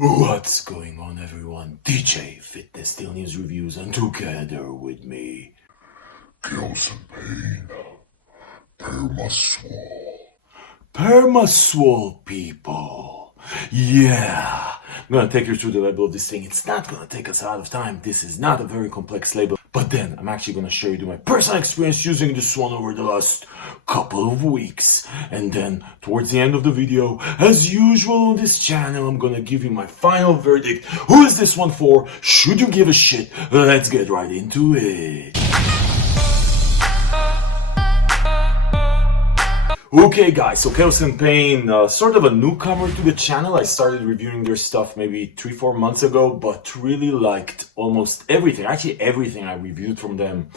What's going on, everyone? DJ Fitness Steel News Reviews, and together with me, Chaos and Pain Permaswole. Permaswole people. Yeah, I'm gonna take you through the label of this thing. It's not gonna take us a lot of time. This is not a very complex label. But then I'm actually gonna share you my personal experience using this one over the last couple of weeks. And then towards the end of the video, as usual on this channel, I'm gonna give you my final verdict. Who is this one for? Should you give a shit? Let's get right into it. Okay guys, so Chaos and Pain, sort of a newcomer to the channel. I started reviewing their stuff maybe 3-4 months ago, but really liked almost everything. Actually everything I reviewed from them.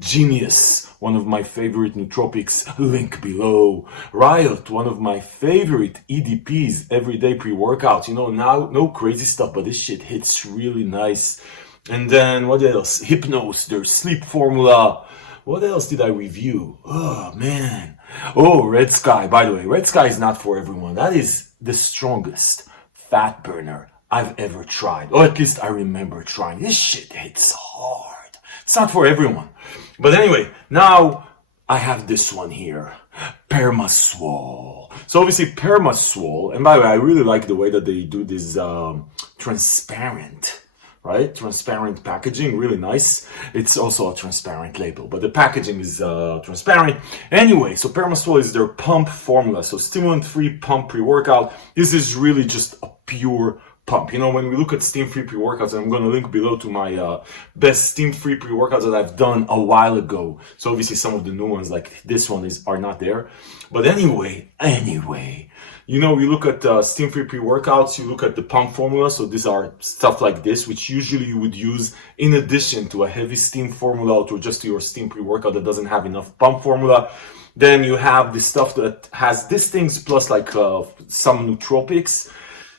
Genius, one of my favorite nootropics, link below. Riot, one of my favorite EDPs, everyday pre-workouts. You know, now no crazy stuff, but this shit hits really nice. And then what else? Hypnos, their sleep formula. What else did I review? Oh man. Oh, Red Sky. By the way, Red Sky is not for everyone. That is the strongest fat burner I've ever tried. Or at least I remember trying. This shit hits hard. It's not for everyone. But anyway, now I have this one here. Permaswole. So obviously Permaswole, and by the way, I really like the way that they do this transparent, right? Transparent packaging, really nice. It's also a transparent label, but the packaging is transparent. Anyway, so Permaswole is their pump formula. So stimulant-free pump pre-workout. This is really just a pure pump. You know, when we look at steam-free pre-workouts, and I'm going to link below to my best steam-free pre-workouts that I've done a while ago. So obviously some of the new ones like this one are not there. But anyway, you know, we look at steam-free pre-workouts, you look at the pump formula. So these are stuff like this, which usually you would use in addition to a heavy steam formula or just to your steam pre-workout that doesn't have enough pump formula. Then you have the stuff that has these things plus like some nootropics.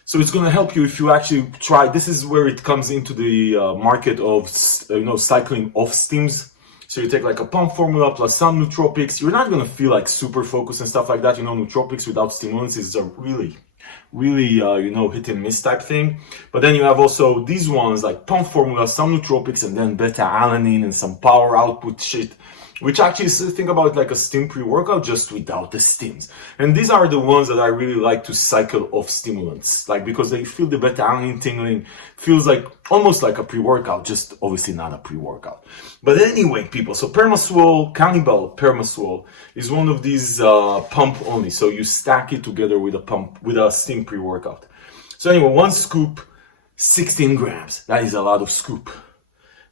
So it's going to help you if you actually try. This is where it comes into the market of, you know, cycling off steams. So you take like a pump formula plus some nootropics. You're not going to feel like super focused and stuff like that. You know, nootropics without stimulants is a really, you know, hit and miss type thing. But then you have also these ones like pump formula, some nootropics, and then beta-alanine and some power output shit, which actually is, think about it like a steam pre-workout just without the steams. And these are the ones that I really like to cycle off stimulants, like because they feel the beta-alanine tingling, feels like almost like a pre-workout, just obviously not a pre-workout. But anyway, people, so Permaswole, Cannibal Permaswole is one of these pump only. So you stack it together with a pump, with a steam pre-workout. So anyway, one scoop, 16 grams. That is a lot of scoop.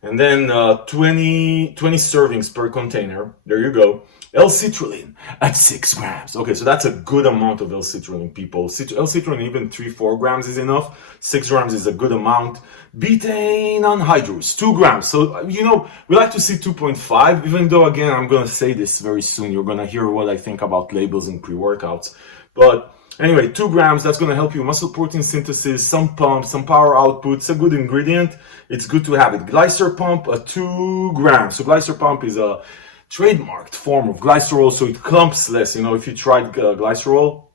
And then 20 servings per container. There you go. L-citrulline at 6 grams. Okay, so that's a good amount of L-citrulline, people. L-citrulline, even 3-4 grams is enough. 6 grams is a good amount. Betaine anhydrous, 2 grams. So, you know, we like to see 2.5, even though, again, I'm going to say this very soon. You're going to hear what I think about labels and pre-workouts. But anyway, 2 grams, that's going to help you muscle protein synthesis, some pump, some power output. It's a good ingredient. It's good to have it. Glycer pump, 2 grams. So glycer pump is a trademarked form of glycerol, so it clumps less. You know, if you tried glycerol,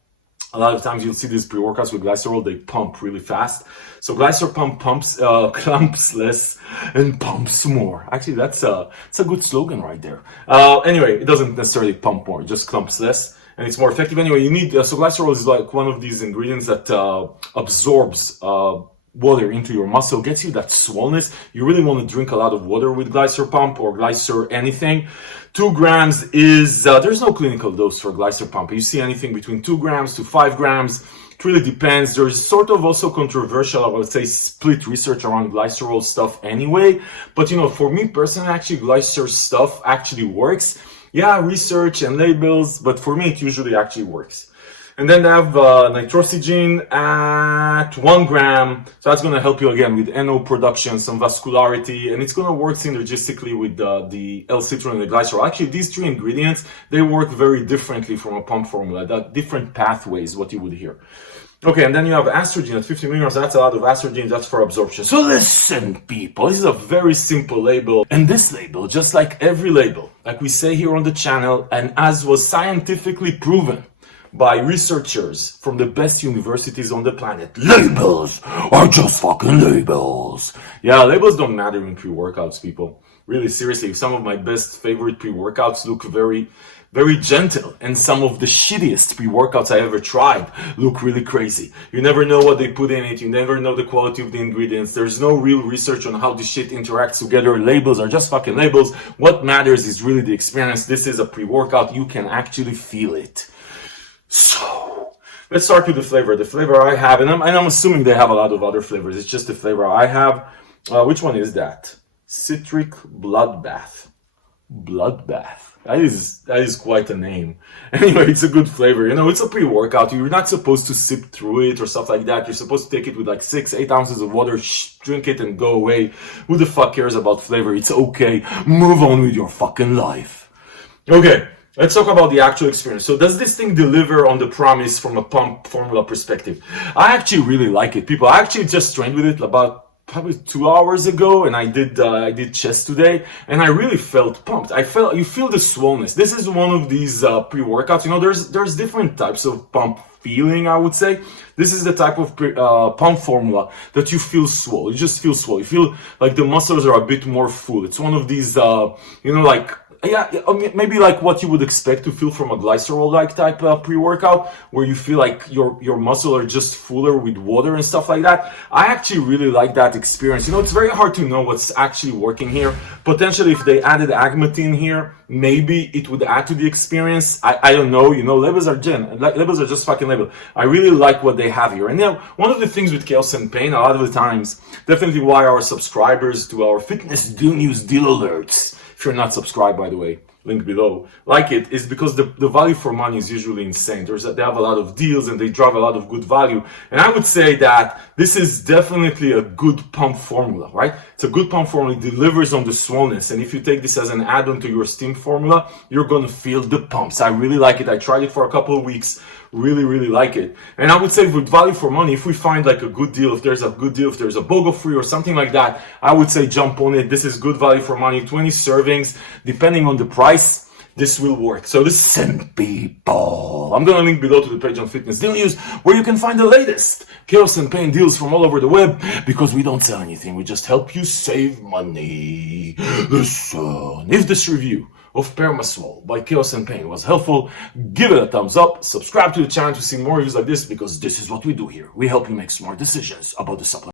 a lot of times you'll see these pre-workouts with glycerol, they pump really fast. So glycer pump pumps, clumps less and pumps more. Actually, it's a good slogan right there. Anyway, it doesn't necessarily pump more, it just clumps less. And it's more effective. Anyway, you need, so glycerol is like one of these ingredients that absorbs water into your muscle, gets you that swollenness. You really want to drink a lot of water with glycer pump or glycer anything. 2 grams is, there's no clinical dose for glycer pump. You see anything between 2 grams to 5 grams. It really depends. There's sort of also controversial, I would say, split research around glycerol stuff anyway. But you know, for me personally, actually, glycer stuff actually works. Yeah, research and labels, but for me, it usually actually works. And then they have nitrosigine at 1 gram. So that's going to help you again with NO production, some vascularity, and it's going to work synergistically with the L-citrulline and the glycerol. Actually, these 3 ingredients, they work very differently from a pump formula. That different pathways, what you would hear. Okay, and then you have estrogen at 50 milligrams. That's a lot of estrogen. That's for absorption. So listen, people, this is a very simple label. And this label, just like every label, like we say here on the channel, and as was scientifically proven by researchers from the best universities on the planet. Labels are just fucking labels. Yeah, labels don't matter in pre-workouts, people. Really, seriously, some of my best favorite pre-workouts look very, very gentle, and some of the shittiest pre-workouts I ever tried look really crazy. You never know what they put in it, you never know the quality of the ingredients, there's no real research on how this shit interacts together. Labels are just fucking labels. What matters is really the experience. This is a pre-workout, you can actually feel it. So, let's start with the flavor. The flavor I have, and I'm assuming they have a lot of other flavors, it's just the flavor I have. Which one is that? Citric Bloodbath. Bloodbath. That is quite a name. Anyway, it's a good flavor. You know, it's a pre-workout. You're not supposed to sip through it or stuff like that. You're supposed to take it with like 6-8 ounces of water, drink it and go away. Who the fuck cares about flavor? It's okay. Move on with your fucking life. Okay, let's talk about the actual experience. So does this thing deliver on the promise from a pump formula perspective? I actually really like it. People, I actually just trained with it about probably 2 hours ago, and I did chest today, and I really felt pumped. You feel the swollenness. This is one of these pre-workouts. You know, there's different types of pump feeling, I would say. This is the type of pump formula that you feel swole. You just feel swole. You feel like the muscles are a bit more full. It's one of these, you know, like, yeah, maybe like what you would expect to feel from a glycerol-like type pre-workout, where you feel like your muscles are just fuller with water and stuff like that. I actually really like that experience. You know, it's very hard to know what's actually working here. Potentially, if they added agmatine here, maybe it would add to the experience. I don't know. You know, labels are just fucking labels. I really like what they have here. And you know, one of the things with Chaos and Pain, a lot of the times, definitely why our subscribers to our fitness deal news deal alerts, if you're not subscribed, by the way, link below, like it, is because the value for money is usually insane. They have a lot of deals and they drive a lot of good value. And I would say that this is definitely a good pump formula, right? It's a good pump formula. It delivers on the swollenness. And if you take this as an add-on to your steam formula, you're going to feel the pumps. I really like it. I tried it for a couple of weeks. Really, really like it. And I would say with value for money, if we find like a good deal, if there's a BOGO free or something like that, I would say jump on it. This is good value for money. 20 servings, depending on the price, this will work. So listen, people, I'm going to link below to the page on Fitness Deal News, where you can find the latest Chaos and Pain deals from all over the web, because we don't sell anything. We just help you save money. Listen, if this review of Permaswole by Chaos and Pain was helpful, give it a thumbs up, subscribe to the channel to see more reviews like this, because this is what we do here. We help you make smart decisions about the supplement.